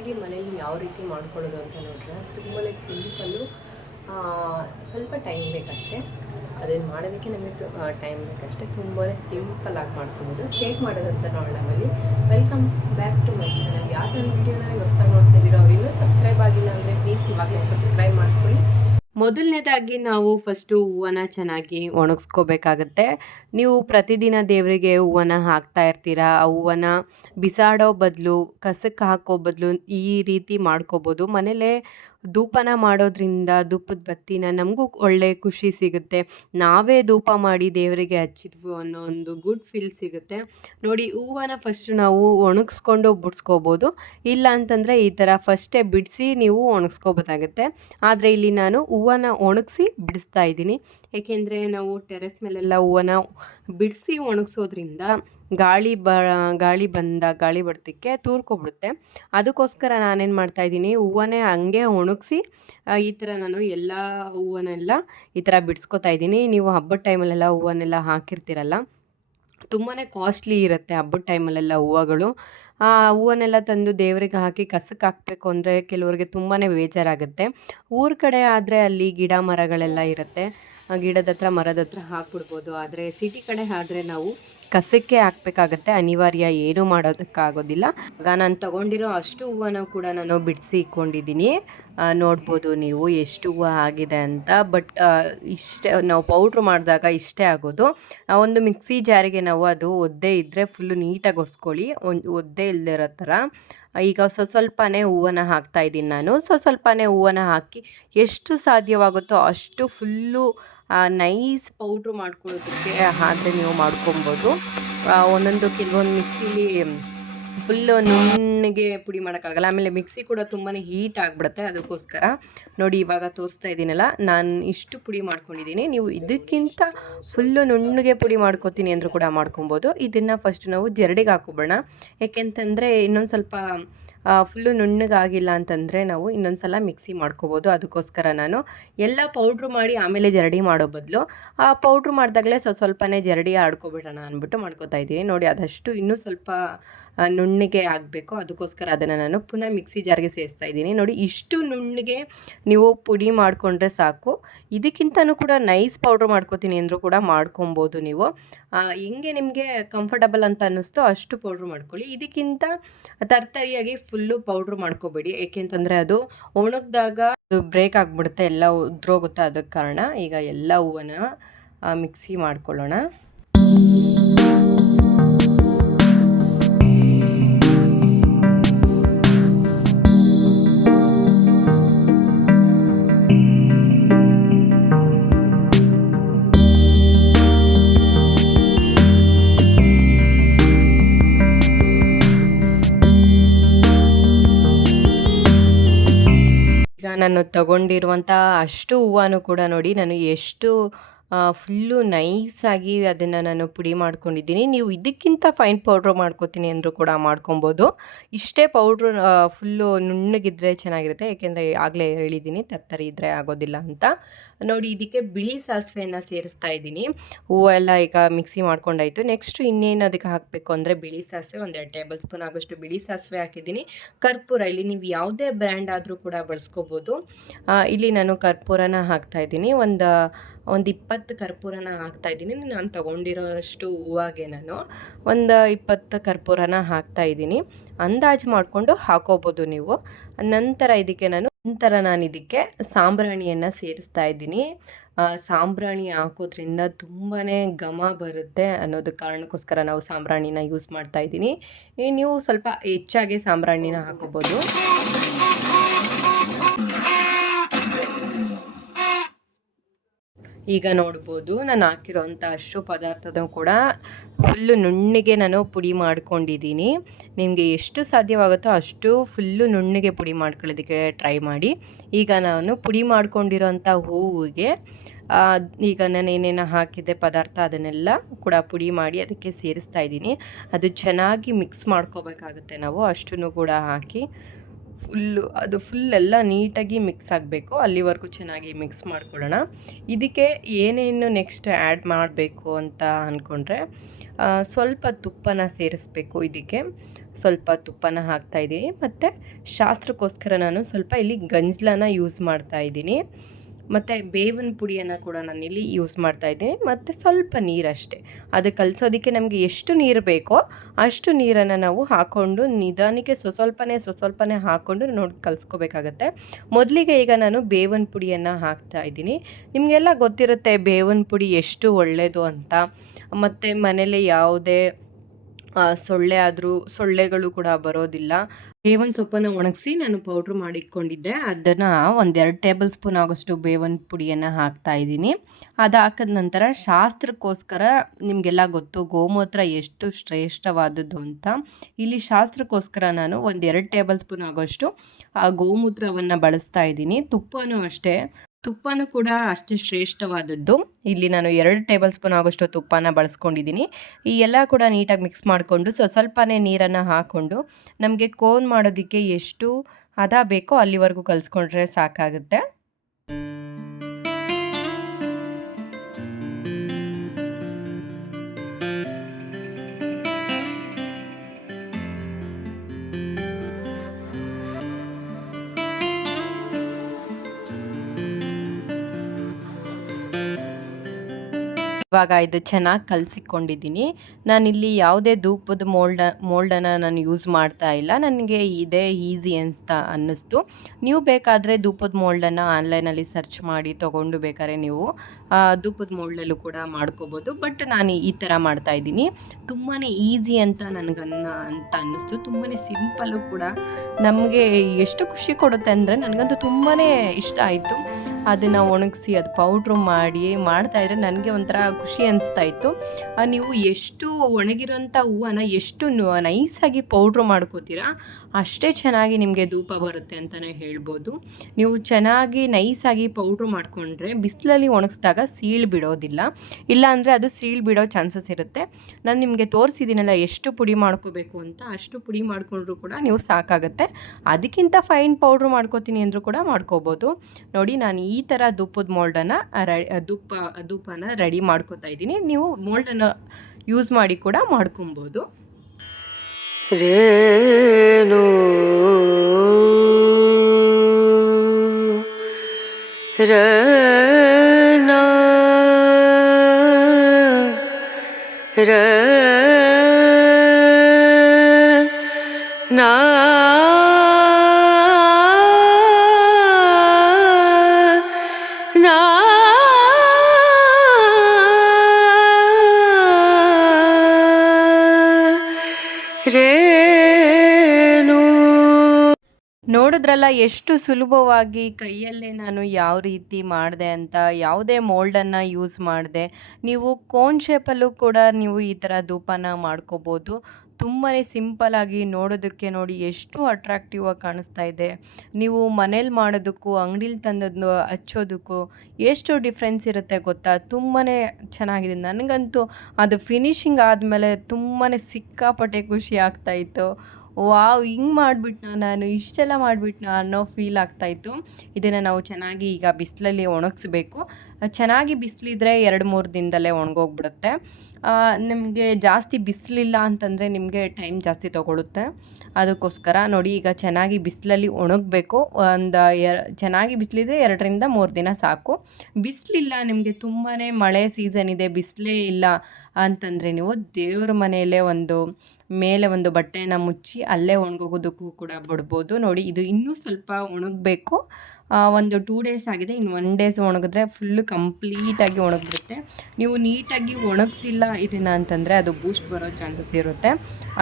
ಸಿಂಪಲ್ಲಾಗಿ ಮನೇಲಿ ಯಾವ ರೀತಿ ಮಾಡ್ಕೊಳ್ಳೋದು ಅಂತ ನೋಡ್ರೆ ತುಂಬಾ ಸಿಂಪಲ್ಲು ಸ್ವಲ್ಪ ಟೈಮ್ ಬೇಕಷ್ಟೇ. ಅದನ್ನು ಮಾಡೋದಕ್ಕೆ ನಮಗೆ ಟೈಮ್ ಬೇಕಷ್ಟೇ. ತುಂಬಾ ಸಿಂಪಲ್ಲಾಗಿ ಮಾಡ್ಕೊಬೋದು. ಕೇಕ್ ಮಾಡೋದಂತ ನೋಡೋಣ ಬನ್ನಿ. Welcome back to my channel. ಯಾರು ನನ್ನ ವೀಡಿಯೋನ ಹೊಸ್ದಾಗಿ ನೋಡ್ತಾ ಇದ್ದೀರೋ ಅವ್ರು ಇನ್ನೂ ಸಬ್ಸ್ಕ್ರೈಬ್ ಆಗಿಲ್ಲ ಅಂದರೆ ಪ್ಲೀಸ್ ಇವಾಗಲೇ ಸಬ್ಸ್ಕ್ರೈಬ್ ಮಾಡ್ಕೊಳ್ಳಿ. ಮೊದಲನೇದಾಗಿ ನಾವು ಫಸ್ಟು ಹೂವನ್ನ ಚೆನ್ನಾಗಿ ಒಣಗಿಸ್ಕೋಬೇಕಾಗತ್ತೆ. ನೀವು ಪ್ರತಿದಿನ ದೇವರಿಗೆ ಹೂವನ್ನ ಹಾಕ್ತಾ ಇರ್ತೀರಾ? ಆ ಹೂವನ್ನ ಬಿಸಾಡೋ ಬದಲು, ಕಸಕ್ಕೆ ಹಾಕೋ ಬದಲು ಈ ರೀತಿ ಮಾಡ್ಕೋಬೋದು. ಮನೇಲೇ ಧೂಪನ ಮಾಡೋದ್ರಿಂದ ಧೂಪದ ಬತ್ತಿನ ನಮಗೂ ಒಳ್ಳೆ ಖುಷಿ ಸಿಗುತ್ತೆ. ನಾವೇ ಧೂಪ ಮಾಡಿ ದೇವರಿಗೆ ಹಚ್ಚಿದ್ವು ಅನ್ನೋ ಒಂದು ಗುಡ್ ಫೀಲ್ ಸಿಗುತ್ತೆ. ನೋಡಿ ಹೂವನ್ನ ಫಸ್ಟ್ ನಾವು ಒಣಗಿಸ್ಕೊಂಡು ಬಿಡ್ಸ್ಕೋಬೋದು. ಇಲ್ಲ ಅಂತಂದರೆ ಈ ಥರ ಫಸ್ಟೇ ಬಿಡಿಸಿ ನೀವು ಒಣಗಿಸ್ಕೋಬೋದಾಗುತ್ತೆ. ಆದರೆ ಇಲ್ಲಿ ನಾನು ಹೂವನ್ನ ಒಣಗಿಸಿ ಬಿಡಿಸ್ತಾ ಇದ್ದೀನಿ. ಏಕೆಂದರೆ ನಾವು ಟೆರೆಸ್ ಮೇಲೆಲ್ಲ ಹೂವನ್ನು ಬಿಡಿಸಿ ಒಣಗಿಸೋದ್ರಿಂದ ಗಾಳಿ ಬ, ಗಾಳಿ ಬಂದ, ಗಾಳಿ ಬಡ್ತಕ್ಕೆ ತೂರ್ಕೊಬಿಡುತ್ತೆ. ಅದಕ್ಕೋಸ್ಕರ ನಾನೇನು ಮಾಡ್ತಾ ಇದ್ದೀನಿ, ಹೂವನ್ನೇ ಹಂಗೆ ಒಣಗಿಸಿ ಈ ಥರ ನಾನು ಎಲ್ಲ ಹೂವನ್ನೆಲ್ಲ ಈ ಥರ ಬಿಡಿಸ್ಕೊತಾ ಇದ್ದೀನಿ. ನೀವು ಹಬ್ಬದ ಟೈಮಲ್ಲೆಲ್ಲ ಹೂವನ್ನೆಲ್ಲ ಹಾಕಿರ್ತೀರಲ್ಲ ತುಂಬಾ ಕಾಸ್ಟ್ಲಿ ಇರುತ್ತೆ ಹಬ್ಬದ ಟೈಮಲ್ಲೆಲ್ಲ ಹೂವುಗಳು. ಆ, ಹೂವನ್ನೆಲ್ಲ ತಂದು ದೇವರಿಗೆ ಹಾಕಿ ಕಸಕ್ಕೆ ಹಾಕಬೇಕು ಅಂದರೆ ಕೆಲವರಿಗೆ ತುಂಬಾ ಬೇಜಾರಾಗುತ್ತೆ. ಊರ ಕಡೆ ಆದರೆ ಅಲ್ಲಿ ಗಿಡ ಮರಗಳೆಲ್ಲ ಇರುತ್ತೆ. ಗಿಡದ ಹತ್ರ ಮರದ ಹತ್ರ ಹಾಕ್ಬಿಡ್ಬೋದು. ಆದರೆ ಸಿಟಿ ಕಡೆ ಆದರೆ ನಾವು ಕಸಕ್ಕೆ ಹಾಕ್ಬೇಕಾಗತ್ತೆ. ಅನಿವಾರ್ಯ ಏನು ಮಾಡೋದಕ್ಕಾಗೋದಿಲ್ಲ. ಆಗ ನಾನು ತಗೊಂಡಿರೋ ಅಷ್ಟು ಹೂವನ್ನು ಕೂಡ ನಾನು ಬಿಡಿಸಿ ಇಟ್ಕೊಂಡಿದ್ದೀನಿ. ನೋಡ್ಬೋದು ನೀವು ಎಷ್ಟು ಹೂವು ಆಗಿದೆ ಅಂತ. ಬಟ್ ಇಷ್ಟೇ ನಾವು ಪೌಡ್ರ್ ಮಾಡಿದಾಗ ಇಷ್ಟೇ ಆಗೋದು. ಒಂದು ಮಿಕ್ಸಿ ಜಾರಿಗೆ ನಾವು ಅದು ಒದ್ದೆ ಇದ್ದರೆ ಫುಲ್ಲು ನೀಟಾಗಿ ಒಸ್ಕೊಳ್ಳಿ. ಒಂದು, ಒದ್ದೆ ಇಲ್ಲದಿರೋ ಥರ. ಈಗ ಸ್ವಸ್ವಲ್ಪನೇ ಹೂವನ್ನು ಹಾಕ್ತಾ ಇದ್ದೀನಿ ನಾನು. ಸ್ವಸ್ವಲ್ಪನೇ ಹೂವನ್ನು ಹಾಕಿ ಎಷ್ಟು ಸಾಧ್ಯವಾಗುತ್ತೋ ಅಷ್ಟು ಫುಲ್ಲು ನೈಸ್ ಪೌಡ್ರ್ ಮಾಡ್ಕೊಳ್ಳೋದಕ್ಕೆ ಆದರೆ ನೀವು ಮಾಡ್ಕೊಬೋದು. ಒಂದೊಂದು ಕೆಲವೊಂದು ಮಿಕ್ಸಿಲಿ ಫುಲ್ಲು ನುಣ್ಣಗೆ ಪುಡಿ ಮಾಡೋಕ್ಕಾಗಲ್ಲ. ಆಮೇಲೆ ಮಿಕ್ಸಿ ಕೂಡ ತುಂಬಾ ಹೀಟ್ ಆಗಿಬಿಡುತ್ತೆ ಅದಕ್ಕೋಸ್ಕರ. ನೋಡಿ, ಇವಾಗ ತೋರಿಸ್ತಾ ಇದ್ದೀನಲ್ಲ, ನಾನು ಇಷ್ಟು ಪುಡಿ ಮಾಡ್ಕೊಂಡಿದ್ದೀನಿ. ನೀವು ಇದಕ್ಕಿಂತ ಫುಲ್ಲು ನುಣ್ಣಗೆ ಪುಡಿ ಮಾಡ್ಕೊತೀನಿ ಅಂದರೂ ಕೂಡ ಮಾಡ್ಕೊಬೋದು. ಇದನ್ನು ಫಸ್ಟ್ ನಾವು ಜರಡಿಗೆ ಹಾಕೋಬೋಣ. ಯಾಕೆಂತಂದರೆ ಇನ್ನೊಂದು ಸ್ವಲ್ಪ ಫುಲ್ಲು ನುಣ್ಣಗಾಗಿಲ್ಲ ಅಂತಂದರೆ ನಾವು ಇನ್ನೊಂದು ಸಲ ಮಿಕ್ಸಿ ಮಾಡ್ಕೋಬೋದು. ಅದಕ್ಕೋಸ್ಕರ ನಾನು ಎಲ್ಲ ಪೌಡ್ರು ಮಾಡಿ ಆಮೇಲೆ ಜರಡಿ ಮಾಡೋ ಬದಲು, ಆ ಪೌಡ್ರು ಮಾಡಿದಾಗಲೇ ಸ್ವಲ್ಪ ಸ್ವಲ್ಪನೇ ಜರಡಿ ಆಡ್ಕೊಬಿಡೋಣ ಅಂದ್ಬಿಟ್ಟು ಮಾಡ್ಕೋತಾ ಇದ್ದೀನಿ. ನೋಡಿ, ಅದಷ್ಟು ಇನ್ನೂ ಸ್ವಲ್ಪ ನುಣ್ಣಗೆ ಆಗಬೇಕು. ಅದಕ್ಕೋಸ್ಕರ ಅದನ್ನು ನಾನು ಪುನಃ ಮಿಕ್ಸಿ ಜಾರಿಗೆ ಸೇರಿಸ್ತಾ ಇದ್ದೀನಿ. ನೋಡಿ, ಇಷ್ಟು ನುಣ್ಣಗೆ ನೀವು ಪುಡಿ ಮಾಡಿಕೊಂಡ್ರೆ ಸಾಕು. ಇದಕ್ಕಿಂತನೂ ಕೂಡ ನೈಸ್ ಪೌಡ್ರ್ ಮಾಡ್ಕೋತೀನಿ ಅಂದರೂ ಕೂಡ ಮಾಡ್ಕೊಬೋದು ನೀವು. ಹೆಂಗೆ ನಿಮಗೆ ಕಂಫರ್ಟಬಲ್ ಅಂತ ಅನ್ನಿಸ್ತೋ ಅಷ್ಟು ಪೌಡ್ರ್ ಮಾಡ್ಕೊಳ್ಳಿ. ಇದಕ್ಕಿಂತ ತರ್ತರಿಯಾಗಿ ಫುಲ್ಲು ಪೌಡ್ರ್ ಮಾಡ್ಕೋಬೇಡಿ. ಏಕೆಂತಂದರೆ ಅದು ಒಣಗಿದಾಗ ಬ್ರೇಕ್ ಆಗಿಬಿಡುತ್ತೆ, ಎಲ್ಲ ಉದ್ರೋಗುತ್ತೆ ಅದಕ್ಕೆ ಕಾರಣ. ಈಗ ಎಲ್ಲ ಹೂವನ್ನ ಮಿಕ್ಸಿ ಮಾಡ್ಕೊಳ್ಳೋಣ. ನಾನು ತಗೊಂಡಿರುವಂಥ ಅಷ್ಟು ಹೂವನ್ನು ಕೂಡ ನೋಡಿ ನಾನು ಎಷ್ಟು ಫುಲ್ಲು ನೈಸಾಗಿ ಅದನ್ನು ನಾನು ಪುಡಿ ಮಾಡ್ಕೊಂಡಿದ್ದೀನಿ. ನೀವು ಇದಕ್ಕಿಂತ ಫೈನ್ ಪೌಡ್ರ್ ಮಾಡ್ಕೋತೀನಿ ಅಂದರೂ ಕೂಡ ಮಾಡ್ಕೊಬೋದು. ಇಷ್ಟೇ ಪೌಡ್ರು ಫುಲ್ಲು ನುಣ್ಣಗಿದ್ರೆ ಚೆನ್ನಾಗಿರುತ್ತೆ ಏಕೆಂದರೆ ಆಗಲೇ ಹೇಳಿದ್ದೀನಿ ತರ್ತರಿ ಇದ್ದರೆ ಆಗೋದಿಲ್ಲ ಅಂತ. ನೋಡಿ, ಇದಕ್ಕೆ ಬಿಳಿ ಸಾಸಿವೆಯನ್ನು ಸೇರಿಸ್ತಾ ಇದ್ದೀನಿ. ಹೂವೆಲ್ಲ ಈಗ ಮಿಕ್ಸಿ ಮಾಡ್ಕೊಂಡಾಯಿತು. ನೆಕ್ಸ್ಟ್ ಇನ್ನೇನು ಅದಕ್ಕೆ ಹಾಕಬೇಕು ಅಂದರೆ ಬಿಳಿ ಸಾಸಿವೆ ಒಂದೆರಡು ಟೇಬಲ್ ಸ್ಪೂನ್ ಆಗೋಷ್ಟು ಬಿಳಿ ಸಾಸಿವೆ ಹಾಕಿದ್ದೀನಿ. ಕರ್ಪೂರ ಇಲ್ಲಿ ನೀವು ಯಾವುದೇ ಬ್ರ್ಯಾಂಡ್ ಆದರೂ ಕೂಡ ಬಳಸ್ಕೋಬೋದು. ಇಲ್ಲಿ ನಾನು ಕರ್ಪೂರನ ಹಾಕ್ತಾಯಿದ್ದೀನಿ ಒಂದು ಒಂದು ಇಪ್ಪತ್ತು ಕರ್ಪೂರನ ಹಾಕ್ತಾಯಿದ್ದೀನಿ ನಾನು ತೊಗೊಂಡಿರೋಷ್ಟು ಹೂವಾಗೆ ನಾನು ಒಂದು ಇಪ್ಪತ್ತು ಕರ್ಪೂರನ ಹಾಕ್ತಾಯಿದ್ದೀನಿ ಅಂದಾಜು ಮಾಡಿಕೊಂಡು ಹಾಕೋಬೋದು ನೀವು. ನಂತರ ಇದಕ್ಕೆ ನಾನು ನಂತರ ನಾನು ಇದಕ್ಕೆ ಸಾಂಬ್ರಾಣಿಯನ್ನು ಸೇರಿಸ್ತಾ ಇದ್ದೀನಿ. ಸಾಂಬ್ರಾಣಿ ಹಾಕೋದ್ರಿಂದ ತುಂಬಾ ಘಮ ಬರುತ್ತೆ ಅನ್ನೋದು ಕಾರಣಕ್ಕೋಸ್ಕರ ನಾವು ಸಾಂಬ್ರಾಣಿನ ಯೂಸ್ ಮಾಡ್ತಾ ಇದ್ದೀನಿ. ನೀವು ಸ್ವಲ್ಪ ಹೆಚ್ಚಾಗಿ ಸಾಂಬ್ರಾಣಿನ ಹಾಕೋಬೋದು. ಈಗ ನೋಡ್ಬೋದು. ನಾನು ಹಾಕಿರೋಂಥ ಅಷ್ಟು ಪದಾರ್ಥದ ಕೂಡ ಫುಲ್ಲು ನುಣ್ಣಗೆ ನಾನು ಪುಡಿ ಮಾಡ್ಕೊಂಡಿದ್ದೀನಿ. ನಿಮಗೆ ಎಷ್ಟು ಸಾಧ್ಯವಾಗುತ್ತೋ ಅಷ್ಟು ಫುಲ್ಲು ನುಣ್ಣಗೆ ಪುಡಿ ಮಾಡ್ಕೊಳ್ಳೋದಕ್ಕೆ ಟ್ರೈ ಮಾಡಿ. ಈಗ ನಾನು ಪುಡಿ ಮಾಡ್ಕೊಂಡಿರೋಂಥ ಹೂವಿಗೆ ಈಗ ನಾನು ಏನೇನು ಹಾಕಿದ್ದೆ ಪದಾರ್ಥ ಅದನ್ನೆಲ್ಲ ಕೂಡ ಪುಡಿ ಮಾಡಿ ಅದಕ್ಕೆ ಸೇರಿಸ್ತಾ ಇದ್ದೀನಿ. ಅದು ಚೆನ್ನಾಗಿ ಮಿಕ್ಸ್ ಮಾಡ್ಕೋಬೇಕಾಗುತ್ತೆ ನಾವು ಅಷ್ಟನ್ನು ಕೂಡ ಹಾಕಿ. ಫುಲ್ಲು, ಅದು ಫುಲ್ ಎಲ್ಲ ನೀಟಾಗಿ ಮಿಕ್ಸ್ ಆಗಬೇಕು. ಅಲ್ಲಿವರೆಗೂ ಚೆನ್ನಾಗಿ ಮಿಕ್ಸ್ ಮಾಡ್ಕೊಳ್ಳೋಣ. ಇದಕ್ಕೆ ಏನೇನು ನೆಕ್ಸ್ಟ್ ಆ್ಯಡ್ ಮಾಡಬೇಕು ಅಂತ ಅಂದ್ಕೊಂಡ್ರೆ ಸ್ವಲ್ಪ ತುಪ್ಪನ ಸೇರಿಸ್ಬೇಕು ಇದಕ್ಕೆ. ಸ್ವಲ್ಪ ತುಪ್ಪನ ಹಾಕ್ತಾಯಿದ್ದೀನಿ ಮತ್ತು ಶಾಸ್ತ್ರಕ್ಕೋಸ್ಕರ ನಾನು ಸ್ವಲ್ಪ ಇಲ್ಲಿ ಗಂಜ್ಲನ ಯೂಸ್ ಮಾಡ್ತಾ ಇದ್ದೀನಿ. ಮತ್ತು ಬೇವಿನ ಪುಡಿಯನ್ನು ಕೂಡ ನಾನಿಲ್ಲಿ ಯೂಸ್ ಮಾಡ್ತಾ ಇದ್ದೀನಿ ಮತ್ತು ಸ್ವಲ್ಪ ನೀರಷ್ಟೇ. ಅದು ಕಲಿಸೋದಕ್ಕೆ ನಮಗೆ ಎಷ್ಟು ನೀರು ಬೇಕೋ ಅಷ್ಟು ನೀರನ್ನು ನಾವು ಹಾಕ್ಕೊಂಡು ನಿಧಾನಕ್ಕೆ ಸ್ವಸ್ವಲ್ಪನೇ ಸ್ವಸ್ವಲ್ಪನೇ ಹಾಕ್ಕೊಂಡು ನೋಡಿ ಕಲಿಸ್ಕೋಬೇಕಾಗತ್ತೆ. ಮೊದಲಿಗೆ ಈಗ ನಾನು ಬೇವಿನ ಪುಡಿಯನ್ನು ಹಾಕ್ತಾ ಇದ್ದೀನಿ. ನಿಮಗೆಲ್ಲ ಗೊತ್ತಿರುತ್ತೆ ಬೇವಿನ ಪುಡಿ ಎಷ್ಟು ಒಳ್ಳೆಯದು ಅಂತ. ಮತ್ತು ಮನೇಲಿ ಯಾವುದೇ ಸೊಳ್ಳೆ ಆದರೂ ಸೊಳ್ಳೆಗಳು ಕೂಡ ಬರೋದಿಲ್ಲ. ಬೇವಿನ ಸೊಪ್ಪನ್ನು ಒಣಗಿಸಿ ನಾನು ಪೌಡ್ರ್ ಮಾಡಿಟ್ಕೊಂಡಿದ್ದೆ. ಅದನ್ನು ಒಂದೆರಡು ಟೇಬಲ್ ಸ್ಪೂನ್ ಆಗೋಷ್ಟು ಬೇವನ್ ಪುಡಿಯನ್ನು ಹಾಕ್ತಾ ಇದ್ದೀನಿ. ಅದು ಹಾಕಿದ ನಂತರ ಶಾಸ್ತ್ರಕ್ಕೋಸ್ಕರ ನಿಮಗೆಲ್ಲ ಗೊತ್ತು ಗೋಮೂತ್ರ ಎಷ್ಟು ಶ್ರೇಷ್ಠವಾದದ್ದು ಅಂತ. ಇಲ್ಲಿ ಶಾಸ್ತ್ರಕ್ಕೋಸ್ಕರ ನಾನು ಒಂದೆರಡು ಟೇಬಲ್ ಸ್ಪೂನ್ ಆಗೋಷ್ಟು ಆ ಗೋಮೂತ್ರವನ್ನು ಬಳಸ್ತಾ ಇದ್ದೀನಿ. ತುಪ್ಪನೂ ಅಷ್ಟೇ. ತುಪ್ಪನೂ ಕೂಡ ಅಷ್ಟೇ ಶ್ರೇಷ್ಠವಾದದ್ದು. ಇಲ್ಲಿ ನಾನು ಎರಡು ಟೇಬಲ್ ಸ್ಪೂನ್ ಆಗೋಷ್ಟು ತುಪ್ಪನ ಬಳಸ್ಕೊಂಡಿದ್ದೀನಿ. ಈ ಎಲ್ಲ ಕೂಡ ನೀಟಾಗಿ ಮಿಕ್ಸ್ ಮಾಡಿಕೊಂಡು ಸೊ, ಸ್ವಲ್ಪನೇ ನೀರನ್ನು ಹಾಕ್ಕೊಂಡು ನಮಗೆ ಕೋನ್ ಮಾಡೋದಕ್ಕೆ ಎಷ್ಟು ಹದ ಬೇಕೋ ಅಲ್ಲಿವರೆಗೂ ಕಲಿಸ್ಕೊಂಡ್ರೆ ಸಾಕಾಗುತ್ತೆ. ಇವಾಗ ಇದು ಚೆನ್ನಾಗಿ ಕಲಸಿಕೊಂಡಿದ್ದೀನಿ. ನಾನಿಲ್ಲಿ ಯಾವುದೇ ಧೂಪದ ಮೋಲ್ಡ ಮೋಲ್ಡನ್ನು ನಾನು ಯೂಸ್ ಮಾಡ್ತಾ ಇಲ್ಲ. ನನಗೆ ಇದೇ ಈಸಿ ಅನಿಸ್ತಾ, ಅನ್ನಿಸ್ತು. ನೀವು ಬೇಕಾದರೆ ಧೂಪದ ಮೋಲ್ಡನ್ನು ಆನ್ಲೈನಲ್ಲಿ ಸರ್ಚ್ ಮಾಡಿ ತೊಗೊಂಡು ಬೇಕಾದ್ರೆ ನೀವು ಧೂಪದ ಮೋಲ್ಡಲ್ಲೂ ಕೂಡ ಮಾಡ್ಕೋಬೋದು. ಬಟ್ ನಾನು ಈ ಥರ ಮಾಡ್ತಾ ಇದ್ದೀನಿ. ತುಂಬಾ ಈಸಿ ಅಂತ ನನಗನ್ನ, ಅಂತ ಅನ್ನಿಸ್ತು. ತುಂಬಾ ಸಿಂಪಲ್ಲು ಕೂಡ. ನಮಗೆ ಎಷ್ಟು ಖುಷಿ ಕೊಡುತ್ತೆ ಅಂದರೆ ನನಗಂತೂ ತುಂಬಾ ಇಷ್ಟ ಆಯಿತು. ಅದನ್ನು ಒಣಗಿಸಿ, ಅದು ಪೌಡ್ರು ಮಾಡಿ ಮಾಡ್ತಾಯಿದ್ರೆ ನನಗೆ ಒಂಥರ ಖುಷಿ ಅನಿಸ್ತಾ ಇತ್ತು. ನೀವು ಎಷ್ಟು ಒಣಗಿರೋಂಥ ಹೂವನ್ನ ಎಷ್ಟು ನೈಸಾಗಿ ಪೌಡ್ರ್ ಮಾಡ್ಕೋತೀರಾ, ಅಷ್ಟೇ ಚೆನ್ನಾಗಿ ನಿಮಗೆ ಧೂಪ ಬರುತ್ತೆ ಅಂತಲೇ ಹೇಳ್ಬೋದು. ನೀವು ಚೆನ್ನಾಗಿ ನೈಸಾಗಿ ಪೌಡ್ರ್ ಮಾಡಿಕೊಂಡ್ರೆ ಬಿಸಿಲಲ್ಲಿ ಒಣಗಿಸಿದಾಗ ಸೀಳು ಬಿಡೋದಿಲ್ಲ. ಇಲ್ಲಾಂದರೆ ಅದು ಸೀಳು ಬಿಡೋ ಚಾನ್ಸಸ್ ಇರುತ್ತೆ. ನಾನು ನಿಮಗೆ ತೋರಿಸಿದ್ದೀನಲ್ಲ ಎಷ್ಟು ಪುಡಿ ಮಾಡ್ಕೋಬೇಕು ಅಂತ, ಅಷ್ಟು ಪುಡಿ ಮಾಡಿಕೊಂಡ್ರು ಕೂಡ ನೀವು ಸಾಕಾಗುತ್ತೆ. ಅದಕ್ಕಿಂತ ಫೈನ್ ಪೌಡ್ರ್ ಮಾಡ್ಕೋತೀನಿ ಅಂದರೂ ಕೂಡ ಮಾಡ್ಕೋಬೋದು. ನೋಡಿ, ನಾನು ಈ ಥರ ಧೂಪದ ಮೋಲ್ಡನ್ನು ರೆ ಧೂಪ ಧೂಪನ ರೆಡಿ ಮಾಡ್ಕೋತಾ ಇದ್ದೀನಿ. ನೀವು ಮೋಲ್ಡನ್ನು ಯೂಸ್ ಮಾಡಿ ಕೂಡ ಮಾಡ್ಕೊಬೋದು. ರೇಣು ರ ನೋಡಿದ್ರಲ್ಲ ಎಷ್ಟು ಸುಲಭವಾಗಿ ಕೈಯಲ್ಲೇ ನಾನು ಯಾವ ರೀತಿ ಮಾಡಿದೆ ಅಂತ, ಯಾವುದೇ ಮೋಲ್ಡನ್ನು ಯೂಸ್ ಮಾಡಿದೆ. ನೀವು ಕೋನ್ ಶೇಪಲ್ಲೂ ಕೂಡ ನೀವು ಈ ಥರ ಧೂಪನ ಮಾಡ್ಕೋಬೋದು. ತುಂಬಾ ಸಿಂಪಲಾಗಿ ನೋಡೋದಕ್ಕೆ ನೋಡಿ ಎಷ್ಟು ಅಟ್ರಾಕ್ಟಿವ್ ಆಗಿ ಕಾಣಿಸ್ತಾ ಇದೆ. ನೀವು ಮನೇಲಿ ಮಾಡೋದಕ್ಕೂ, ಅಂಗಡೀಲಿ ತಂದದ್ದು ಹಚ್ಚೋದಕ್ಕೂ ಎಷ್ಟು ಡಿಫ್ರೆನ್ಸ್ ಇರುತ್ತೆ ಗೊತ್ತಾ? ತುಂಬಾ ಚೆನ್ನಾಗಿದೆ. ನನಗಂತೂ ಅದು ಫಿನಿಶಿಂಗ್ ಆದಮೇಲೆ ತುಂಬಾ ಸಿಕ್ಕಾಪಟ್ಟೆ ಖುಷಿ ಆಗ್ತಾಯಿತ್ತು ವಾವ್, ಹಿಂಗೆ ಮಾಡಿಬಿಟ್ನಾ ನಾನು, ಇಷ್ಟೆಲ್ಲ ಮಾಡಿಬಿಟ್ನಾ ಅನ್ನೋ ಫೀಲ್ ಆಗ್ತಾಯಿತ್ತು ಇದನ್ನು ನಾವು ಚೆನ್ನಾಗಿ ಈಗ ಬಿಸಿಲಲ್ಲಿ ಒಣಗಿಸ್ಬೇಕು. ಚೆನ್ನಾಗಿ ಬಿಸಿಲಿದ್ರೆ ಎರಡು ಮೂರು ದಿನದಲ್ಲೇ ಒಣಗೋಗ್ಬಿಡುತ್ತೆ. ನಿಮಗೆ ಜಾಸ್ತಿ ಬಿಸಿಲಿಲ್ಲ ಅಂತಂದರೆ ನಿಮಗೆ ಟೈಮ್ ಜಾಸ್ತಿ ತೊಗೊಳುತ್ತೆ. ಅದಕ್ಕೋಸ್ಕರ ನೋಡಿ, ಈಗ ಚೆನ್ನಾಗಿ ಬಿಸಿಲಲ್ಲಿ ಒಣಗಬೇಕು. ಒಂದು ಎರ, ಚೆನ್ನಾಗಿ ಬಿಸಿಲಿದೆ, ಎರಡರಿಂದ ಮೂರು ದಿನ ಸಾಕು. ಬಿಸಿಲಿಲ್ಲ, ನಿಮಗೆ ತುಂಬಾ ಮಳೆ ಸೀಸನ್ ಇದೆ, ಬಿಸಿಲೇ ಇಲ್ಲ ಅಂತಂದರೆ ನೀವು ದೇವ್ರ ಮನೆಯಲ್ಲೇ ಒಂದು, ಮೇಲೆ ಒಂದು ಬಟ್ಟೆನ ಮುಚ್ಚಿ ಅಲ್ಲೇ ಒಣಗೋಗೋದಕ್ಕೂ ಕೂಡ ಬಿಡ್ಬೋದು. ನೋಡಿ, ಇದು ಇನ್ನೂ ಸ್ವಲ್ಪ ಒಣಗಬೇಕು. ಒಂದು ಟೂ ಡೇಸ್ ಆಗಿದೆ. ಇನ್ನು ಒನ್ ಡೇಸ್ ಒಣಗಿದ್ರೆ ಫುಲ್ಲು ಕಂಪ್ಲೀಟಾಗಿ ಒಣಗಿಬಿಡುತ್ತೆ. ನೀವು ನೀಟಾಗಿ ಒಣಗಿಸಿಲ್ಲ ಇದನ್ನು ಅಂತಂದರೆ ಅದು ಬೂಸ್ಟ್ ಬರೋ ಚಾನ್ಸಸ್ ಇರುತ್ತೆ.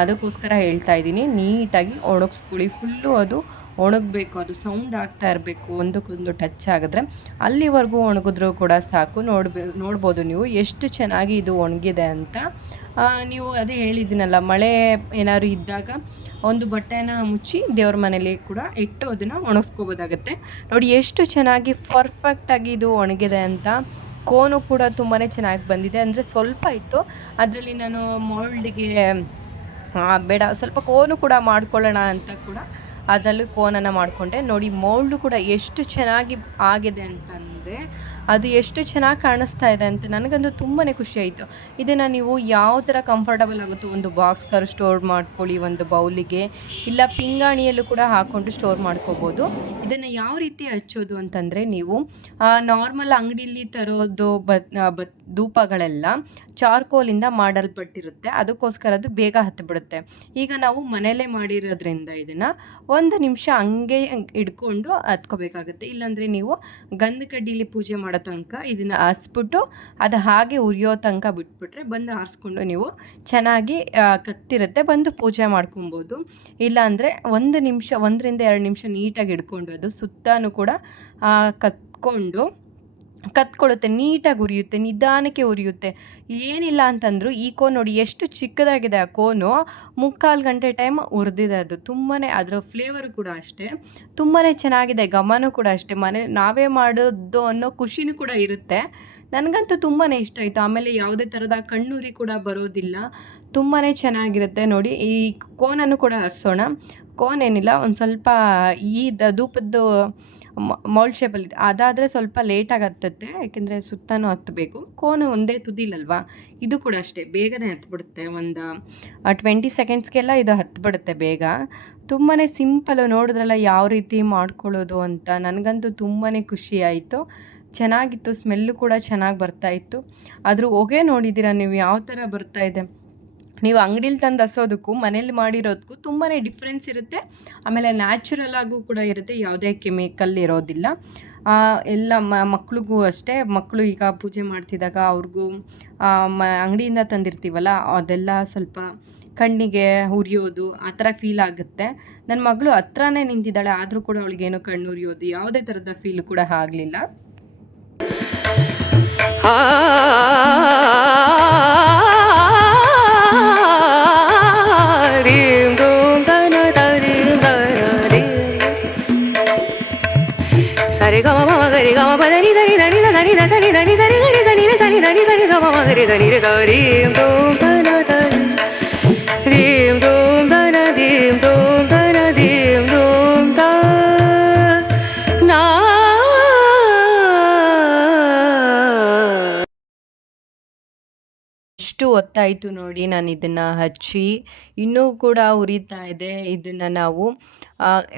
ಅದಕ್ಕೋಸ್ಕರ ಹೇಳ್ತಾ ಇದ್ದೀನಿ, ನೀಟಾಗಿ ಒಣಗಿಸ್ಕೊಳ್ಳಿ. ಫುಲ್ಲು ಅದು ಒಣಗಬೇಕು, ಅದು ಸೌಂಡ್ ಆಗ್ತಾ ಇರಬೇಕು, ಒಂದಕ್ಕೊಂದು ಟಚ್ ಆಗಿದ್ರೆ. ಅಲ್ಲಿವರೆಗೂ ಒಣಗಿದ್ರೂ ಕೂಡ ಸಾಕು. ನೋಡ್ಬೇ, ನೋಡ್ಬೋದು ನೀವು ಎಷ್ಟು ಚೆನ್ನಾಗಿ ಇದು ಒಣಗಿದೆ ಅಂತ. ನೀವು ಅದೇ ಹೇಳಿದ್ದೀನಲ್ಲ, ಮಳೆ ಏನಾದ್ರು ಇದ್ದಾಗ ಒಂದು ಬಟ್ಟೆನ ಮುಚ್ಚಿ ದೇವ್ರ ಮನೇಲಿ ಕೂಡ ಇಟ್ಟು ಅದನ್ನು ಒಣಗಿಸ್ಕೋಬೋದಾಗತ್ತೆ. ನೋಡಿ ಎಷ್ಟು ಚೆನ್ನಾಗಿ ಪರ್ಫೆಕ್ಟಾಗಿ ಇದು ಒಣಗಿದೆ ಅಂತ. ಕೋನು ಕೂಡ ತುಂಬಾ ಚೆನ್ನಾಗಿ ಬಂದಿದೆ. ಅಂದರೆ ಸ್ವಲ್ಪ ಇತ್ತು. ಅದರಲ್ಲಿ ನಾನು ಮೋಲ್ಡಿಗೆ ಬೇಡ, ಸ್ವಲ್ಪ ಕೋನು ಕೂಡ ಮಾಡ್ಕೊಳ್ಳೋಣ ಅಂತ ಕೂಡ ಅದರಲ್ಲೂ ಕೋನನ್ನು ಮಾಡಿಕೊಂಡೆ. ನೋಡಿ ಮೋಲ್ಡು ಕೂಡ ಎಷ್ಟು ಚೆನ್ನಾಗಿ ಆಗಿದೆ ಅಂತಂದರೆ ಅದು ಎಷ್ಟು ಚೆನ್ನಾಗಿ ಕಾಣಿಸ್ತಾ ಇದೆ ಅಂತ ನನಗಂತೂ ತುಂಬಾ ಖುಷಿ ಆಯಿತು. ಇದನ್ನು ನೀವು ಯಾವ ಥರ ಕಂಫರ್ಟಬಲ್ ಆಗುತ್ತೋ ಒಂದು ಬಾಕ್ಸ್ ಬಾಕ್ಸ್ಗಾರು ಸ್ಟೋರ್ ಮಾಡ್ಕೊಳ್ಳಿ, ಒಂದು ಬೌಲಿಗೆ, ಇಲ್ಲ ಪಿಂಗಾಣಿಯಲ್ಲೂ ಕೂಡ ಹಾಕ್ಕೊಂಡು ಸ್ಟೋರ್ ಮಾಡ್ಕೋಬೋದು. ಇದನ್ನು ಯಾವ ರೀತಿ ಹಚ್ಚೋದು ಅಂತಂದರೆ ನೀವು ನಾರ್ಮಲ್ ಅಂಗಡಿಯಲ್ಲಿ ತರೋದು ಬ ಧೂಪಗಳೆಲ್ಲ ಚಾರ್ಕೋಲಿಂದ ಮಾಡಲ್ಪಟ್ಟಿರುತ್ತೆ. ಅದಕ್ಕೋಸ್ಕರ ಅದು ಬೇಗ ಹತ್ತಿಬಿಡುತ್ತೆ ಈಗ ನಾವು ಮನೆಯಲ್ಲೇ ಮಾಡಿರೋದ್ರಿಂದ ಇದನ್ನು ಒಂದು ನಿಮಿಷ ಹಂಗೆ ಇಟ್ಕೊಂಡು ಹತ್ಕೋಬೇಕಾಗುತ್ತೆ. ಇಲ್ಲಾಂದರೆ ನೀವು ಗಂಧ ಕಡ್ಡಿಲಿ ಪೂಜೆ ಮಾಡೋ ತನಕ ಇದನ್ನು ಹಸ್ಬಿಟ್ಟು ಅದು ಹಾಗೆ ಉರಿಯೋ ತನಕ ಬಿಟ್ಬಿಟ್ರೆ ಬಂದು ಆರಿಸ್ಕೊಂಡು ನೀವು ಚೆನ್ನಾಗಿ ಕತ್ತಿರುತ್ತೆ, ಬಂದು ಪೂಜೆ ಮಾಡ್ಕೊಬೋದು. ಇಲ್ಲಾಂದರೆ ಒಂದು ನಿಮಿಷ, ಒಂದರಿಂದ ಎರಡು ನಿಮಿಷ ನೀಟಾಗಿ ಹಿಡ್ಕೊಂಡು ಅದು ಸುತ್ತಾನು ಕೂಡ ಕತ್ಕೊಂಡು ಕತ್ಕೊಳ್ಳುತ್ತೆ ನೀಟಾಗಿ ಉರಿಯುತ್ತೆ, ನಿಧಾನಕ್ಕೆ ಉರಿಯುತ್ತೆ. ಏನಿಲ್ಲ ಅಂತಂದರೂ ಈ ಕೋನ್ ನೋಡಿ ಎಷ್ಟು ಚಿಕ್ಕದಾಗಿದೆ ಆ ಕೋನು ಮುಕ್ಕಾಲು ಗಂಟೆ ಟೈಮ್ ಉರಿದಿದೆ ಅದು. ತುಂಬಾ ಅದರ ಫ್ಲೇವರು ಕೂಡ ಅಷ್ಟೇ. ತುಂಬಾ ಚೆನ್ನಾಗಿದೆ, ಘಮನೂ ಕೂಡ ಅಷ್ಟೇ. ಮನೆ, ನಾವೇ ಮಾಡೋದು ಅನ್ನೋ ಖುಷಿನೂ ಕೂಡ ಇರುತ್ತೆ. ನನಗಂತೂ ತುಂಬಾ ಇಷ್ಟ ಆಯಿತು. ಆಮೇಲೆ ಯಾವುದೇ ಥರದ ಕಣ್ಣುರಿ ಕೂಡ ಬರೋದಿಲ್ಲ. ತುಂಬಾ ಚೆನ್ನಾಗಿರುತ್ತೆ ನೋಡಿ. ಈ ಕೋನನ್ನು ಕೂಡ ಹಸೋಣ ಕೋನ್ ಏನಿಲ್ಲ, ಒಂದು ಸ್ವಲ್ಪ ಈ ದೂಪದ್ದು ಮೌಲ್ಡ್ ಶೇಪಲ್ಲಿ ಅದಾದರೆ ಸ್ವಲ್ಪ ಲೇಟಾಗಿ ಹತ್ತುತ್ತೆ ಯಾಕೆಂದರೆ ಸುತ್ತನೂ ಹತ್ತಬೇಕು ಕೋನು ಒಂದೇ ತುದಿಲಲ್ವಾ? ಇದು ಕೂಡ ಅಷ್ಟೇ, ಬೇಗನೆ ಹತ್ಬಿಡುತ್ತೆ. ಒಂದು ಟ್ವೆಂಟಿ ಸೆಕೆಂಡ್ಸ್ಗೆಲ್ಲ ಇದು ಹತ್ಬಿಡುತ್ತೆ ಬೇಗ. ತುಂಬಾ ಸಿಂಪಲು ನೋಡಿದ್ರಲ್ಲ ಯಾವ ರೀತಿ ಮಾಡ್ಕೊಳ್ಳೋದು ಅಂತ. ನನಗಂತೂ ತುಂಬಾ ಖುಷಿ ಆಯಿತು. ಚೆನ್ನಾಗಿತ್ತು ಸ್ಮೆಲ್ಲು ಕೂಡ ಚೆನ್ನಾಗಿ ಬರ್ತಾಯಿತ್ತು ಆದರೂ ಹೊಗೆ ನೋಡಿದ್ದೀರಾ ನೀವು? ಯಾವ ಥರ ಇದೆ? ನೀವು ಅಂಗಡೀಲಿ ತಂದು ಹಸೋದಕ್ಕೂ ಮನೇಲಿ ಮಾಡಿರೋದಕ್ಕೂ ತುಂಬಾ ಡಿಫ್ರೆನ್ಸ್ ಇರುತ್ತೆ ಆಮೇಲೆ ನ್ಯಾಚುರಲ್ ಆಗೂ ಕೂಡ ಇರುತ್ತೆ ಯಾವುದೇ ಕೆಮಿಕಲ್ ಇರೋದಿಲ್ಲ ಎಲ್ಲ ಮಕ್ಳಿಗೂ ಅಷ್ಟೇ ಮಕ್ಕಳು ಈಗ ಪೂಜೆ ಮಾಡ್ತಿದ್ದಾಗ ಅವ್ರಿಗೂ ಮ ಅಂಗಡಿಯಿಂದ ತಂದಿರ್ತೀವಲ್ಲ ಅದೆಲ್ಲ ಸ್ವಲ್ಪ ಕಣ್ಣಿಗೆ ಉರಿಯೋದು ಆ ಥರ ಫೀಲ್ ಆಗುತ್ತೆ ನನ್ನ ಮಗಳು ಹತ್ರನೇ ನಿಂತಿದ್ದಾಳೆ ಆದರೂ ಕೂಡ ಅವಳಿಗೇನು ಕಣ್ಣು ಉರಿಯೋದು ಯಾವುದೇ ಥರದ ಫೀಲ್ ಕೂಡ ಆಗಲಿಲ್ಲ సరి గమ మమ గరి గమ పద ని సరి దని దని సరి దని సరి గరి సని రే సని దని సరి గమ మమ గరి దని రే సరి ధూమ్ ధూమ్ ಹೊತ್ತಾಯಿತು ನೋಡಿ, ನಾನು ಇದನ್ನು ಹಚ್ಚಿ ಇನ್ನೂ ಕೂಡ ಉರಿತಾ ಇದೆ. ಇದನ್ನು ನಾವು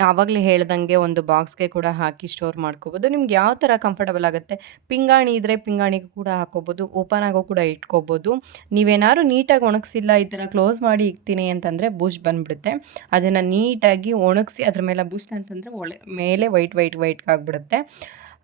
ಆವಾಗಲೇ ಹೇಳ್ದಂಗೆ ಒಂದು ಬಾಕ್ಸ್ಗೆ ಕೂಡ ಹಾಕಿ ಸ್ಟೋರ್ ಮಾಡ್ಕೋಬೋದು. ನಿಮ್ಗೆ ಯಾವ ಥರ ಕಂಫರ್ಟಬಲ್ ಆಗುತ್ತೆ? ಪಿಂಗಾಣಿ ಇದ್ದರೆ ಪಿಂಗಾಣಿಗೂ ಕೂಡ ಹಾಕೋಬೋದು. ಓಪನ್ ಆಗೋ ಕೂಡ ಇಟ್ಕೋಬೋದು. ನೀವೇನಾದ್ರು ನೀಟಾಗಿ ಒಣಗಿಸಿಲ್ಲ, ಈ ಥರ ಕ್ಲೋಸ್ ಮಾಡಿ ಇಕ್ತೀನಿ ಅಂತಂದರೆ ಬುಷ್ ಬಂದುಬಿಡುತ್ತೆ. ಅದನ್ನು ನೀಟಾಗಿ ಒಣಗಿಸಿ, ಅದ್ರ ಮೇಲೆ ಬುಷ್ ಅಂತಂದರೆ ಒಳ, ಮೇಲೆ ವೈಟ್ ವೈಟ್ ವೈಟ್ ಆಗಿಬಿಡುತ್ತೆ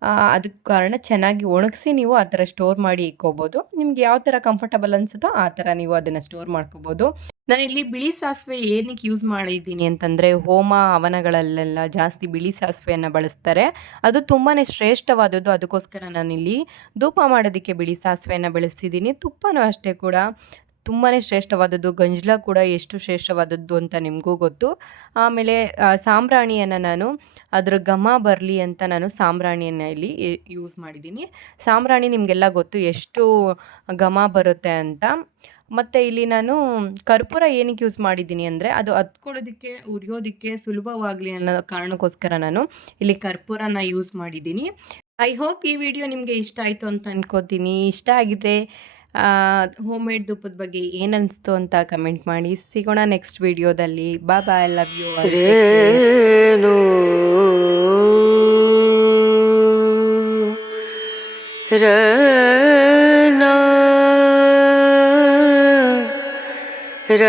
ಅದಕ್ಕೆ ಕಾರಣ ಚೆನ್ನಾಗಿ ಒಣಗಿಸಿ ನೀವು ಆ ಥರ ಸ್ಟೋರ್ ಮಾಡಿ ಇಕ್ಕೋಬೋದು. ನಿಮ್ಗೆ ಯಾವ ಥರ ಕಂಫರ್ಟಬಲ್ ಅನಿಸುತ್ತೋ ಆ ಥರ ನೀವು ಅದನ್ನು ಸ್ಟೋರ್ ಮಾಡ್ಕೋಬೋದು. ನಾನಿಲ್ಲಿ ಬಿಳಿ ಸಾಸಿವೆ ಏನಕ್ಕೆ ಯೂಸ್ ಮಾಡಿದ್ದೀನಿ ಅಂತಂದರೆ ಹೋಮ ಹವನಗಳಲ್ಲೆಲ್ಲ ಜಾಸ್ತಿ ಬಿಳಿ ಸಾಸಿವೆಯನ್ನು ಬಳಸ್ತಾರೆ. ಅದು ತುಂಬಾ ಶ್ರೇಷ್ಠವಾದದ್ದು. ಅದಕ್ಕೋಸ್ಕರ ನಾನಿಲ್ಲಿ ಧೂಪ ಮಾಡೋದಕ್ಕೆ ಬಿಳಿ ಸಾಸಿವೆಯನ್ನು ಬೆಳೆಸ್ತಿದ್ದೀನಿ. ತುಪ್ಪನೂ ಅಷ್ಟೇ ಕೂಡ. ತುಂಬಾ ಶ್ರೇಷ್ಠವಾದದ್ದು, ಗಂಜ್ಲ ಕೂಡ ಎಷ್ಟು ಶ್ರೇಷ್ಠವಾದದ್ದು ಅಂತ ನಿಮಗೂ ಗೊತ್ತು. ಆಮೇಲೆ ಸಾಂಬ್ರಾಣಿಯನ್ನು ನಾನು, ಅದರ ಘಮ ಬರಲಿ ಅಂತ ನಾನು ಸಾಂಬ್ರಾಣಿಯನ್ನು ಇಲ್ಲಿ ಯೂಸ್ ಮಾಡಿದ್ದೀನಿ. ಸಾಂಬ್ರಾಣಿ ನಿಮಗೆಲ್ಲ ಗೊತ್ತು ಎಷ್ಟು ಘಮ ಬರುತ್ತೆ ಅಂತ. ಮತ್ತು ಇಲ್ಲಿ ನಾನು ಕರ್ಪೂರ ಏನಕ್ಕೆ ಯೂಸ್ ಮಾಡಿದ್ದೀನಿ ಅಂದರೆ, ಅದು ಹತ್ಕೊಳ್ಳೋದಕ್ಕೆ ಉರಿಯೋದಕ್ಕೆ ಸುಲಭವಾಗಲಿ ಅನ್ನೋ ಕಾರಣಕ್ಕೋಸ್ಕರ ನಾನು ಇಲ್ಲಿ ಕರ್ಪೂರನ ಯೂಸ್ ಮಾಡಿದ್ದೀನಿ. ಐ ಹೋಪ್ ಈ ವಿಡಿಯೋ ನಿಮಗೆ ಇಷ್ಟ ಆಯಿತು ಅಂತ ಅನ್ಕೋತೀನಿ. ಇಷ್ಟ ಆಗಿದ್ರೆ ಹೋಮ್ ಮೇಡ್ ಧೂಪದ ಬಗ್ಗೆ ಏನು ಅನಿಸ್ತು ಅಂತ ಕಮೆಂಟ್ ಮಾಡಿ. ಸಿಗೋಣ ನೆಕ್ಸ್ಟ್ ವಿಡಿಯೋದಲ್ಲಿ ಬಾ ಬಾಯ್ ಲವ್ ಯು ರೇಣು ರ